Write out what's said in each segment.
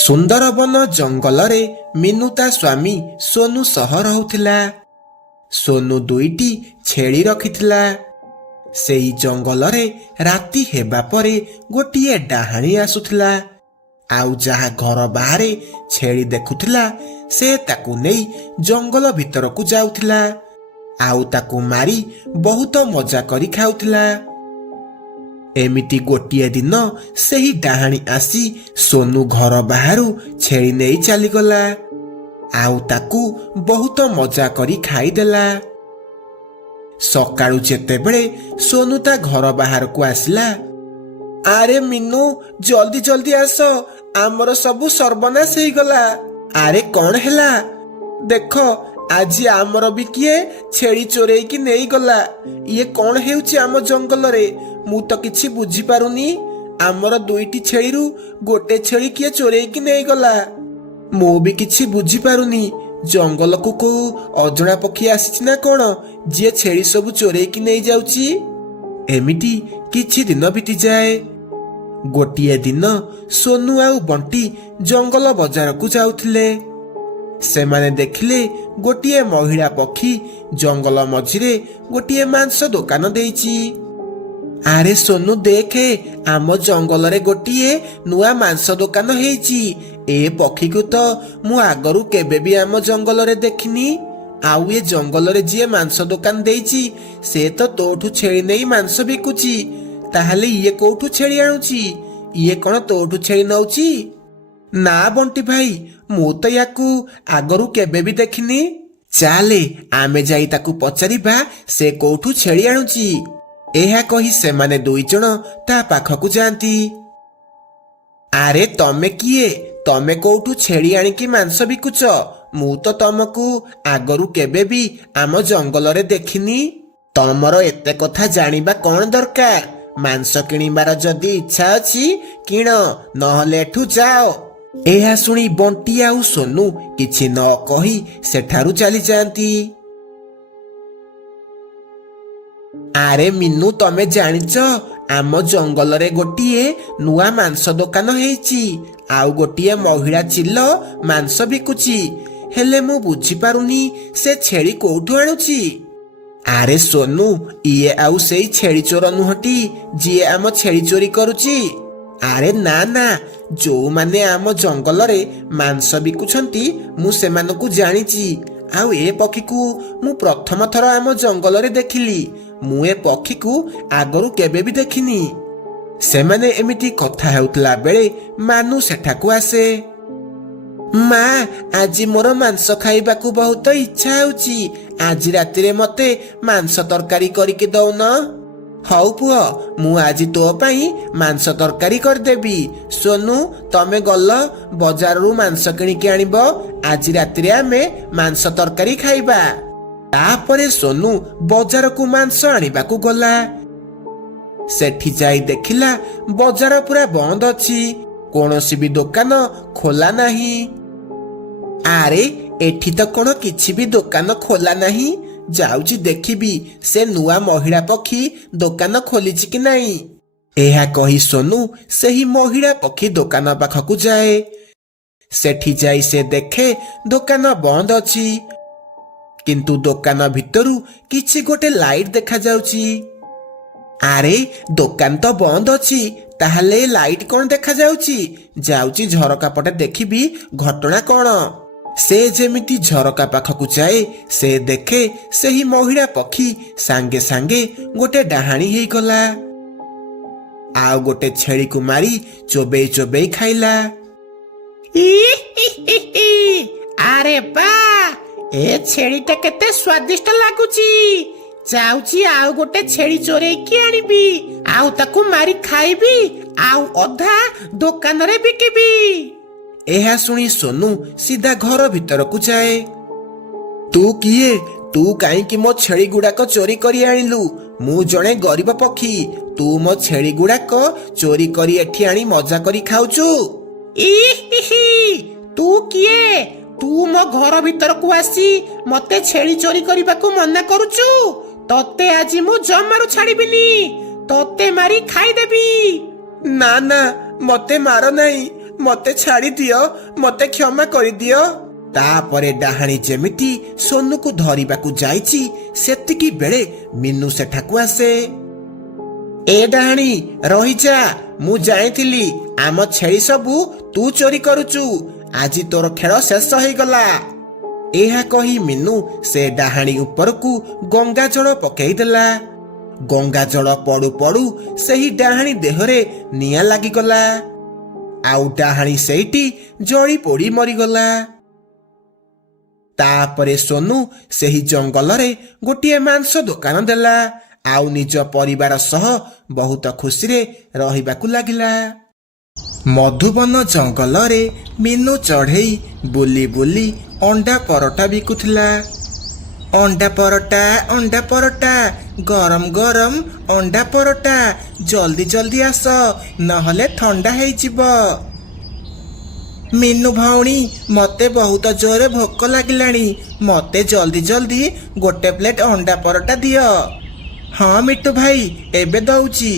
ସୁନ୍ଦରବନ ଜଙ୍ଗଲରେ ମିନୁ ତା ସ୍ୱାମୀ ସୋନୁ ସହ ରହୁଥିଲା। ସୋନୁ ଦୁଇଟି ଛେଳି ରଖିଥିଲା। ସେଇ ଜଙ୍ଗଲରେ ରାତି ହେବା ପରେ ଗୋଟିଏ ଡାହାଣୀ ଆସୁଥିଲା। ଆଉ ଯାହା ଘର ବାହାରେ ଛେଳି ଦେଖୁଥିଲା ସେ ତାକୁ ନେଇ ଜଙ୍ଗଲ ଭିତରକୁ ଯାଉଥିଲା। ଆଉ ତାକୁ ମାରି ବହୁତ ମଜା କରି ଖାଉଥିଲା। ଏମିତି ଗୋଟିଏ ଦିନ ସେହି ଡାହାଣୀ ଆସି ସୋନୁ ଘର ବାହାରୁ ଛେଳି ନେଇ ଚାଲିଗଲା। ଆଉ ତାକୁ ବହୁତ ମଜା କରି ଖାଇଦେଲା। ସକାଳୁ ଯେତେବେଳେ ସୋନୁ ତା ଘର ବାହାରକୁ ଆସିଲା, ଆରେ ମିନୁ ଜଲ୍ଦି ଜଲ୍ଦି ଆସ, ଆମର ସବୁ ସର୍ବନାଶ ହେଇଗଲା। ଆରେ କଣ ହେଲା? ଦେଖ ଆଜି ଆମର ବି କିଏ ଛେଳି ଚୋରେଇକି ନେଇଗଲା। ଇଏ କଣ ହେଉଛି ଆମ ଜଙ୍ଗଲରେ? ମୁଁ ତ କିଛି ବୁଝିପାରୁନି। ଆମର ଦୁଇଟି ଛେଳିରୁ ଗୋଟେ ଛେଳି କିଏ ଚୋରେଇକି ନେଇଗଲା। ମୁଁ ବି କିଛି ବୁଝିପାରୁନି। ଜଙ୍ଗଲକୁ କୋଉ ଅଜଣା ପକ୍ଷୀ ଆସିଛି ନା କଣ ଯିଏ ଛେଳି ସବୁ ଚୋରେଇକି ନେଇଯାଉଛି। ଏମିତି କିଛି ଦିନ ବିତିଯାଏ। ଗୋଟିଏ ଦିନ ସୋନୁ ଆଉ ବଣ୍ଟି ଜଙ୍ଗଲ ବଜାରକୁ ଯାଉଥିଲେ। ସେମାନେ ଦେଖିଲେ ଗୋଟିଏ ମହିଳା ପକ୍ଷୀ ଜଙ୍ଗଲ ମଝିରେ ଗୋଟିଏ ମାଂସ ଦୋକାନ ଦେଇଛି। ଆରେ ସୋନୁ ଦେଖେ, ଆମ ଜଙ୍ଗଲରେ ଗୋଟିଏ ନୂଆ ମାଂସ ଦୋକାନ ହେଇଛି। ଏ ପକ୍ଷୀକୁ ତ ମୁଁ ଆଗରୁ କେବେ ବି ଆମ ଜଙ୍ଗଲରେ ଦେଖିନି। ଆଉ ଏ ଜଙ୍ଗଲରେ ଯିଏ ମାଂସ ଦୋକାନ ଦେଇଛି ସେ ତ ତୋଠୁ ଛେଳି ନେଇ ମାଂସ ବିକୁଛି। ତାହେଲେ ଇଏ କୋଉଠୁ ଛେଳି ଆଣୁଛି? ଇଏ କଣ ତୋଠୁ ଛେଳି ନଉଛି? ନା ବଣ୍ଟି ଭାଇ, ମୁଁ ତ ୟାକୁ ଆଗରୁ କେବେ ବି ଦେଖିନି। ଚାଲେ ଆମେ ଯାଇ ତାକୁ ପଚାରିବା ସେ କୋଉଠୁ ଛେଳି ଆଣୁଛି। ଏହା କହି ସେମାନେ ଦୁଇ ଜଣ ତା ପାଖକୁ ଯାଆନ୍ତି। ଆରେ ତମେ କିଏ? ତମେ କୋଉଠୁ ଛେଳି ଆଣିକି ମାଂସ ବିକୁଛ? ମୁଁ ତ ତମକୁ ଆଗରୁ କେବେ ବି ଆମ ଜଙ୍ଗଲରେ ଦେଖିନି। ତମର ଏତେ କଥା ଜାଣିବା କଣ ଦରକାର? ମାଂସ କିଣିବାର ଯଦି ଇଚ୍ଛା ଅଛି କିଣ, ନହେଲେ ଏଠୁ ଯାଅ। ଏହା ଶୁଣି ବଣ୍ଟି ଆଉ ସୋନୁ କିଛି ନ କହି ସେଠାରୁ ଚାଲିଯାଆନ୍ତି। ଆରେ ମିନୁ, ତମେ ଜାଣିଛ ଆମ ଜଙ୍ଗଲରେ ଗୋଟିଏ ନୂଆ ମାଂସ ଦୋକାନ ହେଇଛି। ଆଉ ଗୋଟିଏ ମହିଳା ଚିଲ ମାଂସ ବିକୁଛି। ହେଲେ ମୁଁ ବୁଝିପାରୁନି ସେ ଛେଳି କୋଉଠୁ ଆଣୁଛି। ଆରେ ସୋନୁ, ଇଏ ଆଉ ସେଇ ଛେଳି ଚୋର ନୁହଁଟି ଯିଏ ଆମ ଛେଳି ଚୋରି କରୁଛି। ଆରେ ନା ନା, ଯୋଉମାନେ ଆମ ଜଙ୍ଗଲରେ ମାଂସ ବିକୁଛନ୍ତି ମୁଁ ସେମାନଙ୍କୁ ଜାଣିଛି। ଆଉ ଏ ପକ୍ଷୀକୁ ମୁଁ ପ୍ରଥମ ଥର ଆମ ଜଙ୍ଗଲରେ ଦେଖିଲି। ମୁଁ ଏ ପକ୍ଷୀକୁ ଆଗରୁ କେବେ ବି ଦେଖିନି। ସେମାନେ ଏମିତି କଥା ହେଉଥିଲା ବେଳେ ମାନୁ ସେଠାକୁ ଆସେ। ମା, ଆଜି ମୋର ମାଂସ ଖାଇବାକୁ ବହୁତ ଇଚ୍ଛା ହେଉଛି। ଆଜି ରାତିରେ ମତେ ମାଂସ ତରକାରୀ କରିକି ଦଉନ? ହଉ ପୁଅ, ମୁଁ ଆଜି ତୋ ପାଇଁ ମାଂସ ତରକାରୀ କରିଦେବି। ସୋନୁ, ତମେ ଗଲ ବଜାରରୁ ମାଂସ କିଣିକି ଆଣିବ। ଆଜି ରାତିରେ ଆମେ ମାଂସ ତରକାରୀ ଖାଇବା। ତାପରେ ସୋନୁ ବଜାରକୁ ମାଂସ ଆଣିବାକୁ ଗଲା। ସେଠି ଯାଇ ଦେଖିଲା ବଜାର ପୁରା ବନ୍ଦ ଅଛି। କୌଣସି ବି ଦୋକାନ ଖୋଲା ନାହିଁ। ଆରେ ଏଠି ତ କଣ କିଛି ବି ଦୋକାନ ଖୋଲା ନାହିଁ। ଯାଉଛି ଦେଖିବି ସେ ନୂଆ ମହିଳା ପକ୍ଷୀ ଦୋକାନ ଖୋଲିଛି କି ନାହିଁ। ଏହା କହି ସୋନୁ ସେହି ମହିଳା ପକ୍ଷୀ ଦୋକାନ ପାଖକୁ ଯାଏ। ସେଠି ଯାଇ ସେ ଦେଖେ ଦୋକାନ ବନ୍ଦ ଅଛି। କିନ୍ତୁ ଦୋକାନ ଭିତରୁ କିଛି ଗୋଟେ ଲାଇଟ୍ ଦେଖାଯାଉଛି। ଆରେ ଦୋକାନ ତ ବନ୍ଦ ଅଛି, ତାହେଲେ ଲାଇଟ୍ କଣ ଦେଖାଯାଉଛି? ଯାଉଛି ଝରକା ପଟେ ଦେଖିବି ଘଟଣା କଣ। ସେ ଯେମିତି ଝରକା ପାଖକୁ ଯାଏ ସେ ଦେଖେ ସେହି ମହିଳା ପକ୍ଷୀ ସାଙ୍ଗେ ସାଙ୍ଗେ ଗୋଟେ ଡାହାଣୀ ହେଇଗଲା। ଆଉ ଗୋଟେ ଛେଳିକୁ ମାରି ଚୋବେଇ ଚୋବେଇ ଖାଇଲା। ଆରେ ବା, ଏ ଛେଳିଟା କେତେ ସ୍ୱାଦିଷ୍ଟ ଲାଗୁଛି। ଯାଉଛି ଆଉ ଗୋଟେ ଛେଳି ଚୋରେଇକି ଆଣିବି। ଆଉ ତାକୁ ମାରି ଖାଇବି। ଆଉ ଅଧା ଦୋକାନରେ ବିକିବି। ଏହା ଶୁଣି ସୋନୁ ସିଧା ଘର ଭିତରକୁ ଯାଏ। ତୁ କିଏ? ତୁ କାହିଁକି ମୋ ଛେଳି ଗୁଡାକ ଚୋରି କରି ଆଣିଲୁ? ମୁଁ ଜଣେ ଗରିବ ପକ୍ଷୀ। ତୁ ମୋ ଛେଳି ଗୁଡାକ ଚୋରି କରି ଏଠି ଆଣି ମଜା କରି ଖାଉଛୁ। ତୁ କିଏ? ତୁ ମୋ ଘର ଭିତରକୁ ଆସି ମତେ ଛେଳି ଚୋରି କରିବାକୁ ମନା କରୁଛୁ? ତତେ ଆଜି ମୁଁ ଜମାରୁ ଛାଡ଼ିବିନି। ତତେ ମାରି ଖାଇଦେବି। ନା ନା, ମତେ ମାର ନାହିଁ। ମତେ ଛାଡ଼ି ଦିଅ, ମତେ କ୍ଷମା କରିଦିଅ। ତାପରେ ଡାହାଣୀ ଯେମିତି ସୋନୁକୁ ଧରିବାକୁ ଯାଇଛି ସେତିକି ବେଳେ ମିନୁ ସେଠାକୁ ଆସେ। ଏ ଡାହାଣୀ ରହିଯା, ମୁଁ ଜାଣିଥିଲି ଆମ ଛେଳି ସବୁ ତୁ ଚୋରି କରୁଛୁ। ଆଜି ତୋର ଖେଳ ଶେଷ ହେଇଗଲା। ଏହା କହି ମିନୁ ସେ ଡାହାଣୀ ଉପରକୁ ଗଙ୍ଗା ଜଳ ପକେଇଦେଲା। ଗଙ୍ଗା ଜଳ ପଡୁ ପଡୁ ସେହି ଡାହାଣୀ ଦେହରେ ନିଆଁ ଲାଗିଗଲା। ଆଉ ଡାହାଣୀ ସେଇଠି ଜଳି ପୋଡ଼ି ମରିଗଲା। ତାପରେ ସୋନୁ ସେହି ଜଙ୍ଗଲରେ ଗୋଟିଏ ମାଂସ ଦୋକାନ ଦେଲା ଆଉ ନିଜ ପରିବାର ସହ ବହୁତ ଖୁସିରେ ରହିବାକୁ ଲାଗିଲା। ମଧୁବନ ଜଙ୍ଗଲରେ ମିନୁ ଚଢ଼େଇ ବୁଲି ବୁଲି ଅଣ୍ଡା ପରଟା ବିକୁଥିଲା। ଅଣ୍ଡା ପରଟା, ଗରମ ଗରମ ଅଣ୍ଡା ପରଟା, ଜଲ୍ଦି ଜଲ୍ଦି ଆସ, ନହେଲେ ଥଣ୍ଡା ହେଇଯିବ। ମିନୁ ଭଉଣୀ, ମତେ ବହୁତ ଜୋରେ ଭୋକ ଲାଗିଲାଣି, ମତେ ଜଲ୍ଦି ଜଲ୍ଦି ଗୋଟେ ପ୍ଲେଟ୍ ଅଣ୍ଡା ପରଟା ଦିଅ। ହଁ ମିଟୁ ଭାଇ, ଏବେ ଦଉଛି,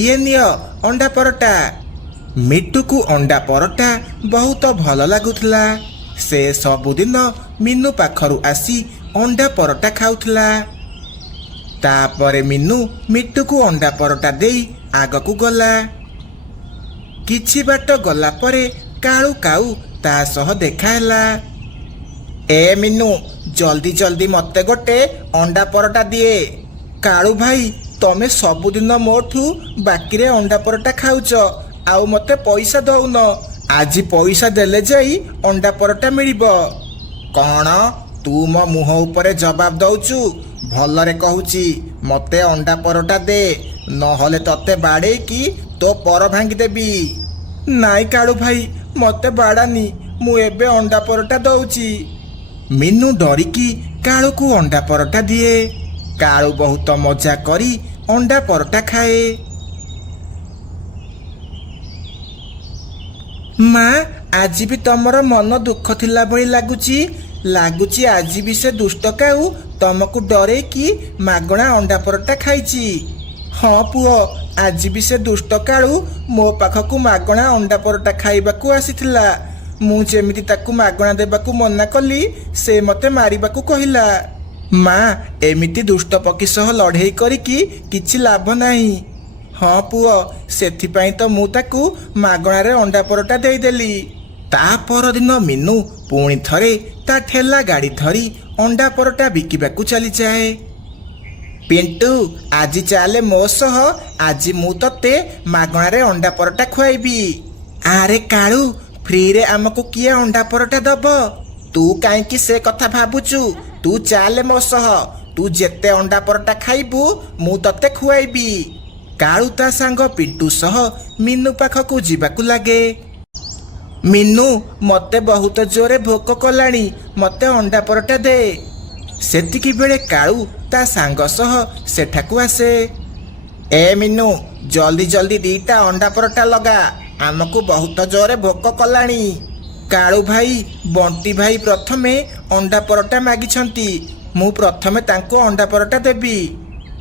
ଇଏ ନିଅ ଅଣ୍ଡା ପରଟା। ମିଟୁକୁ ଅଣ୍ଡା ପରଟା ବହୁତ ଭଲ ଲାଗୁଥିଲା। ସେ ସବୁଦିନ ମିନୁ ପାଖରୁ ଆସି ଅଣ୍ଡା ପରଟା ଖାଉଥିଲା। ତାପରେ ମିନୁ ମିଟୁକୁ ଅଣ୍ଡା ପରଟା ଦେଇ ଆଗକୁ ଗଲା। କିଛି ବାଟ ଗଲା ପରେ କାଳୁ କାଉ ତା ସହ ଦେଖା ହେଲା। ଏ ମିନୁ, ଜଲ୍ଦି ଜଲ୍ଦି ମତେ ଗୋଟେ ଅଣ୍ଡା ପରଟା ଦିଏ। କାଳୁ ଭାଇ, ତମେ ସବୁଦିନ ମୋଠୁ ବାକିରେ ଅଣ୍ଡା ପରଟା ଖାଉଛ ଆଉ ମତେ ପଇସା ଦଉନ। ଆଜି ପଇସା ଦେଲେ ଯାଇ ଅଣ୍ଡା ପରଟା ମିଳିବ। କଣ ତୁ ମୋ ମୁହଁ ଉପରେ ଜବାବ ଦଉଛୁ? ଭଲରେ କହୁଛି, ମତେ ଅଣ୍ଡା ପରଟା ଦେ, ନହେଲେ ତତେ ବାଡ଼େଇକି ତୋ ପର ଭାଙ୍ଗିଦେବି। ନାଇଁ କାଳୁ ଭାଇ, ମତେ ବାଡ଼ାନି, ମୁଁ ଏବେ ଅଣ୍ଡା ପରଟା ଦଉଛି। ମିନୁ ଡରିକି କାଳୁକୁ ଅଣ୍ଡା ପରଟା ଦିଏ। କାଳୁ ବହୁତ ମଜା କରି ଅଣ୍ଡା ପରଟା ଖାଏ। ମା, ଆଜି ବି ତମର ମନ ଦୁଃଖ ଥିଲା ଭଳି ଲାଗୁଛି ଆଜି ବି ସେ ଦୁଷ୍ଟ କାଉ ତମକୁ ଡରେଇକି ମାଗଣା ଅଣ୍ଡା ପରଟା ଖାଇଛି। ହଁ ପୁଅ, ଆଜି ବି ସେ ଦୁଷ୍ଟ କାଳୁ ମୋ ପାଖକୁ ମାଗଣା ଅଣ୍ଡା ପରଟା ଖାଇବାକୁ ଆସିଥିଲା। ମୁଁ ଯେମିତି ତାକୁ ମାଗଣା ଦେବାକୁ ମନା କଲି, ସେ ମତେ ମାରିବାକୁ କହିଲା। ମା, ଏମିତି ଦୁଷ୍ଟ ପକ୍ଷୀ ସହ ଲଢ଼େଇ କରିକି କିଛି ଲାଭ ନାହିଁ। ହଁ ପୁଅ, ସେଥିପାଇଁ ତ ମୁଁ ତାକୁ ମାଗଣାରେ ଅଣ୍ଡା ପରଟା ଦେଇଦେଲି। ତା ପରଦିନ ମିନୁ ପୁଣି ଥରେ ତା ଠେଲା ଗାଡ଼ି ଧରି ଅଣ୍ଡା ପରଟା ବିକିବାକୁ ଚାଲିଯାଏ। ପିଣ୍ଟୁ, ଆଜି ଚାଲେ ମୋ ସହ, ଆଜି ମୁଁ ତତେ ମାଗଣାରେ ଅଣ୍ଡା ପରଟା ଖୁଆଇବି। ଆରେ କାଳୁ, ଫ୍ରିରେ ଆମକୁ କିଏ ଅଣ୍ଡା ପରଟା ଦବ? ତୁ କାହିଁକି ସେ କଥା ଭାବୁଛୁ? ତୁ ଚାଲେ ମୋ ସହ, ତୁ ଯେତେ ଅଣ୍ଡା ପରଟା ଖାଇବୁ ମୁଁ ତତେ ଖୁଆଇବି। କାଳୁ ତା ସାଙ୍ଗ ପିଣ୍ଟୁ ସହ ମିନୁ ପାଖକୁ ଯିବାକୁ ଲାଗେ। ମିନୁ, ମତେ ବହୁତ ଜୋରେ ଭୋକ କଲାଣି, ମତେ ଅଣ୍ଡା ପରଟା ଦେ। ସେତିକି ବେଳେ କାଳୁ ତା ସାଙ୍ଗ ସହ ସେଠାକୁ ଆସେ। ଏ ମିନୁ, ଜଲ୍ଦି ଜଲ୍ଦି ଦିଟା ଅଣ୍ଡା ପରଟା ଲଗା, ଆମକୁ ବହୁତ ଜୋରେ ଭୋକ କଲାଣି। କାଳୁ ଭାଇ, ବଣ୍ଟି ଭାଇ ପ୍ରଥମେ ଅଣ୍ଡା ପରଟା ମାଗିଛନ୍ତି, ମୁଁ ପ୍ରଥମେ ତାଙ୍କୁ ଅଣ୍ଡା ପରଟା ଦେବି।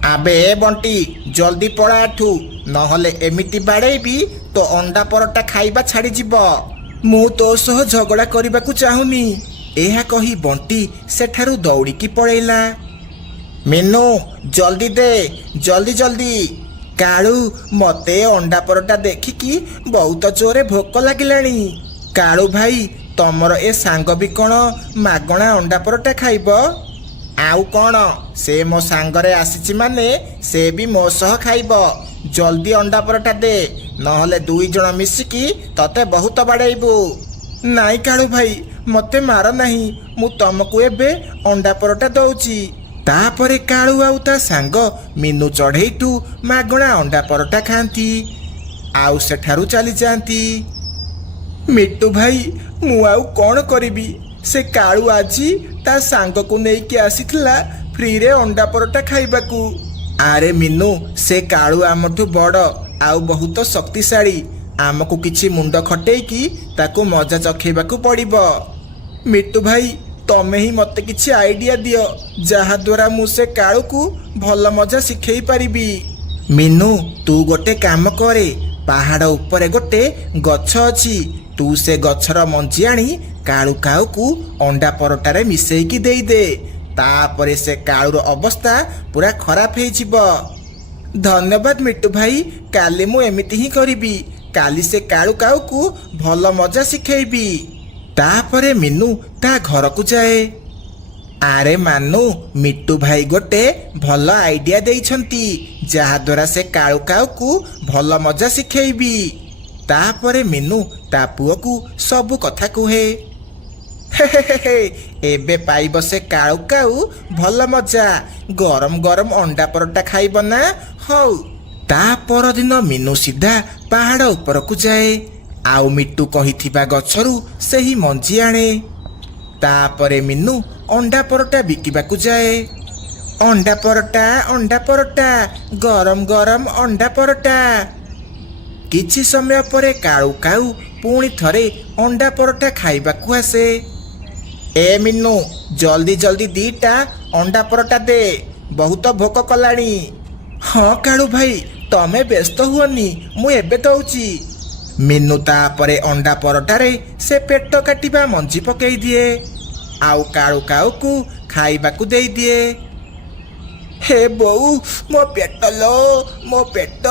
ଆବେ ଏ ବଣ୍ଟି, ଜଲ୍ଦି ପଳା ଏଠୁ, ନହେଲେ ଏମିତି ବାଡ଼େଇବି ତୋ ଅଣ୍ଡା ପରଟା ଖାଇବା ଛାଡ଼ିଯିବ। ମୁଁ ତୋ ସହ ଝଗଡ଼ା କରିବାକୁ ଚାହୁଁନି। ଏହା କହି ବଣ୍ଟି ସେଠାରୁ ଦୌଡ଼ିକି ପଳେଇଲା। ମିନୁ, ଜଲ୍ଦି ଦେ, ଜଲ୍ଦି ଜଲ୍ଦି। କାଳୁ, ମତେ ଅଣ୍ଡା ପରଟା ଦେଖିକି ବହୁତ ଜୋରେ ଭୋକ ଲାଗିଲାଣି। କାଳୁ ଭାଇ, ତମର ଏ ସାଙ୍ଗ ବି କ'ଣ ମାଗଣା ଅଣ୍ଡା ପରଟା ଖାଇବ? ଆଉ କ'ଣ, ସେ ମୋ ସାଙ୍ଗରେ ଆସିଛି ମାନେ ସେ ବି ମୋ ସହ ଖାଇବ। ଜଲ୍ଦି ଅଣ୍ଡା ପରଟା ଦେ, ନହେଲେ ଦୁଇ ଜଣ ମିଶିକି ତତେ ବହୁତ ବାଡ଼େଇବୁ। ନାଇଁ କାଳୁ ଭାଇ, ମତେ ମାର ନାହିଁ, ମୁଁ ତମକୁ ଏବେ ଅଣ୍ଡା ପରଟା ଦଉଛି। ତାପରେ କାଳୁ ଆଉ ତା ସାଙ୍ଗ ମିନୁ ଚଢ଼େଇଠୁ ମାଗଣା ଅଣ୍ଡା ପରଟା ଖାଆନ୍ତି ଆଉ ସେଠାରୁ ଚାଲିଯାଆନ୍ତି। ମିଟୁ ଭାଇ, ମୁଁ ଆଉ କ'ଣ କରିବି? ସେ କାଳୁ ଆଜି ତା ସାଙ୍ଗକୁ ନେଇକି ଆସିଥିଲା ଫ୍ରିରେ ଅଣ୍ଡା ପରଟା ଖାଇବାକୁ। ଆରେ ମିନୁ, ସେ କାଳୁ ଆମଠୁ ବଡ଼ ଆଉ ବହୁତ ଶକ୍ତିଶାଳୀ। ଆମକୁ କିଛି ମୁଣ୍ଡ ଖଟେଇକି ତାକୁ ମଜା ଚଖେଇବାକୁ ପଡ଼ିବ। ମିଟୁ ଭାଇ, ତମେ ହିଁ ମତେ କିଛି ଆଇଡିଆ ଦିଅ, ଯାହାଦ୍ୱାରା ମୁଁ ସେ କାଳୁକୁ ଭଲ ମଜା ଶିଖେଇ ପାରିବି। ମିନୁ, ତୁ ଗୋଟେ କାମ କରେ, ପାହାଡ଼ ଉପରେ ଗୋଟେ ଗଛ ଅଛି। ତୁ ସେ ଗଛର ମଞ୍ଜି ଆଣି କାଳୁ କାଉକୁ ଅଣ୍ଡା ପରଟାରେ ମିଶେଇକି ଦେଇଦେ। ତାପରେ ସେ କାଳୁର ଅବସ୍ଥା ପୁରା ଖରାପ ହେଇଯିବ। ଧନ୍ୟବାଦ ମିଟୁ ଭାଇ, କାଲି ମୁଁ ଏମିତି ହିଁ କରିବି। କାଲି ସେ କାଳୁ କାଉକୁ ଭଲ ମଜା ଶିଖେଇବି। ତାପରେ ମିନୁ ତା ଘରକୁ ଯାଏ। ଆରେ ମାନୁ, ମିଟୁ ଭାଇ ଗୋଟେ ଭଲ ଆଇଡିଆ ଦେଇଛନ୍ତି, ଯାହାଦ୍ୱାରା ସେ କାଳୁ କାଉକୁ ଭଲ ମଜା ଶିଖେଇବି। ତାପରେ ମିନୁ ତା ପୁଅକୁ ସବୁ କଥା କୁହେ। ଏବେ ପାଇବ ସେ କାଳୁ କାଉ ଭଲ ମଜା। ଗରମ ଗରମ ଅଣ୍ଡା ପରଟା ଖାଇବ ନା? ହଉ। ତା ପରଦିନ ମିନୁ ସିଧା ପାହାଡ଼ ଉପରକୁ ଯାଏ, ଆଉ ମିଟୁ କହିଥିବା ଗଛରୁ ସେହି ମଞ୍ଜି ଆଣେ। ତାପରେ ମିନୁ ଅଣ୍ଡା ପରଟା ବିକିବାକୁ ଯାଏ। ଅଣ୍ଡା ପରଟା, ଗରମ ଗରମ ଅଣ୍ଡା ପରଟା। କିଛି ସମୟ ପରେ କାଳୁ କାଉ ପୁଣି ଥରେ ଅଣ୍ଡା ପରଟା ଖାଇବାକୁ ଆସେ। ଏ ମିନୁ, ଜଲ୍ଦି ଜଲ୍ଦି 2ଟା ଅଣ୍ଡା ପରଟା ଦେ, ବହୁତ ଭୋକ କଲାଣି। ହଁ କାଳୁ ଭାଇ, ତମେ ବ୍ୟସ୍ତ ହୁଅନି, ମୁଁ ଏବେ ଦଉଛି। ମିନୁ ତାପରେ ଅଣ୍ଡା ପରଟାରେ ସେ ପେଟ କାଟିବା ମଞ୍ଜି ପକେଇ ଦିଏ, ଆଉ କାଳୁ କାଉକୁ ଖାଇବାକୁ ଦେଇଦିଏ। ହେ ବୋଉ, ମୋ ପେଟ ଲୋ, ମୋ ପେଟ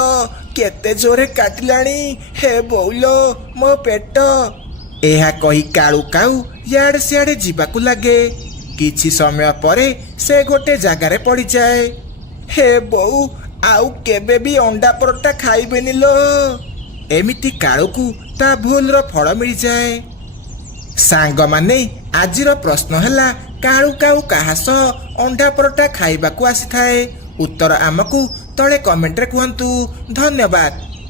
କେତେ ଜୋରେ କାଟିଲାଣି। ହେ ବୋଉଲୋ, ମୋ ପେଟ। ଏହା କହି କାଳୁ କାଉ ଇଆଡ଼େ ସିଆଡ଼େ ଯିବାକୁ ଲାଗେ। କିଛି ସମୟ ପରେ ସେ ଗୋଟେ ଜାଗାରେ ପଡ଼ିଯାଏ। ହେ ବୋଉ, ଆଉ କେବେ ବି ଅଣ୍ଡା ପରଟା ଖାଇବେନି ଲୋ। ଏମିତି କାଳୁକୁ ତା ଭୁଲର ଫଳ ମିଳିଯାଏ। ସାଙ୍ଗମାନେ, ଆଜିର ପ୍ରଶ୍ନ ହେଲା, କାଳୁ କାଉ କାହା ସହ ଅଣ୍ଡା ପରଟା ଖାଇବାକୁ ଆସିଥାଏ? ଉତ୍ତର ଆମକୁ ତଳେ କମେଣ୍ଟରେ କୁହନ୍ତୁ। ଧନ୍ୟବାଦ।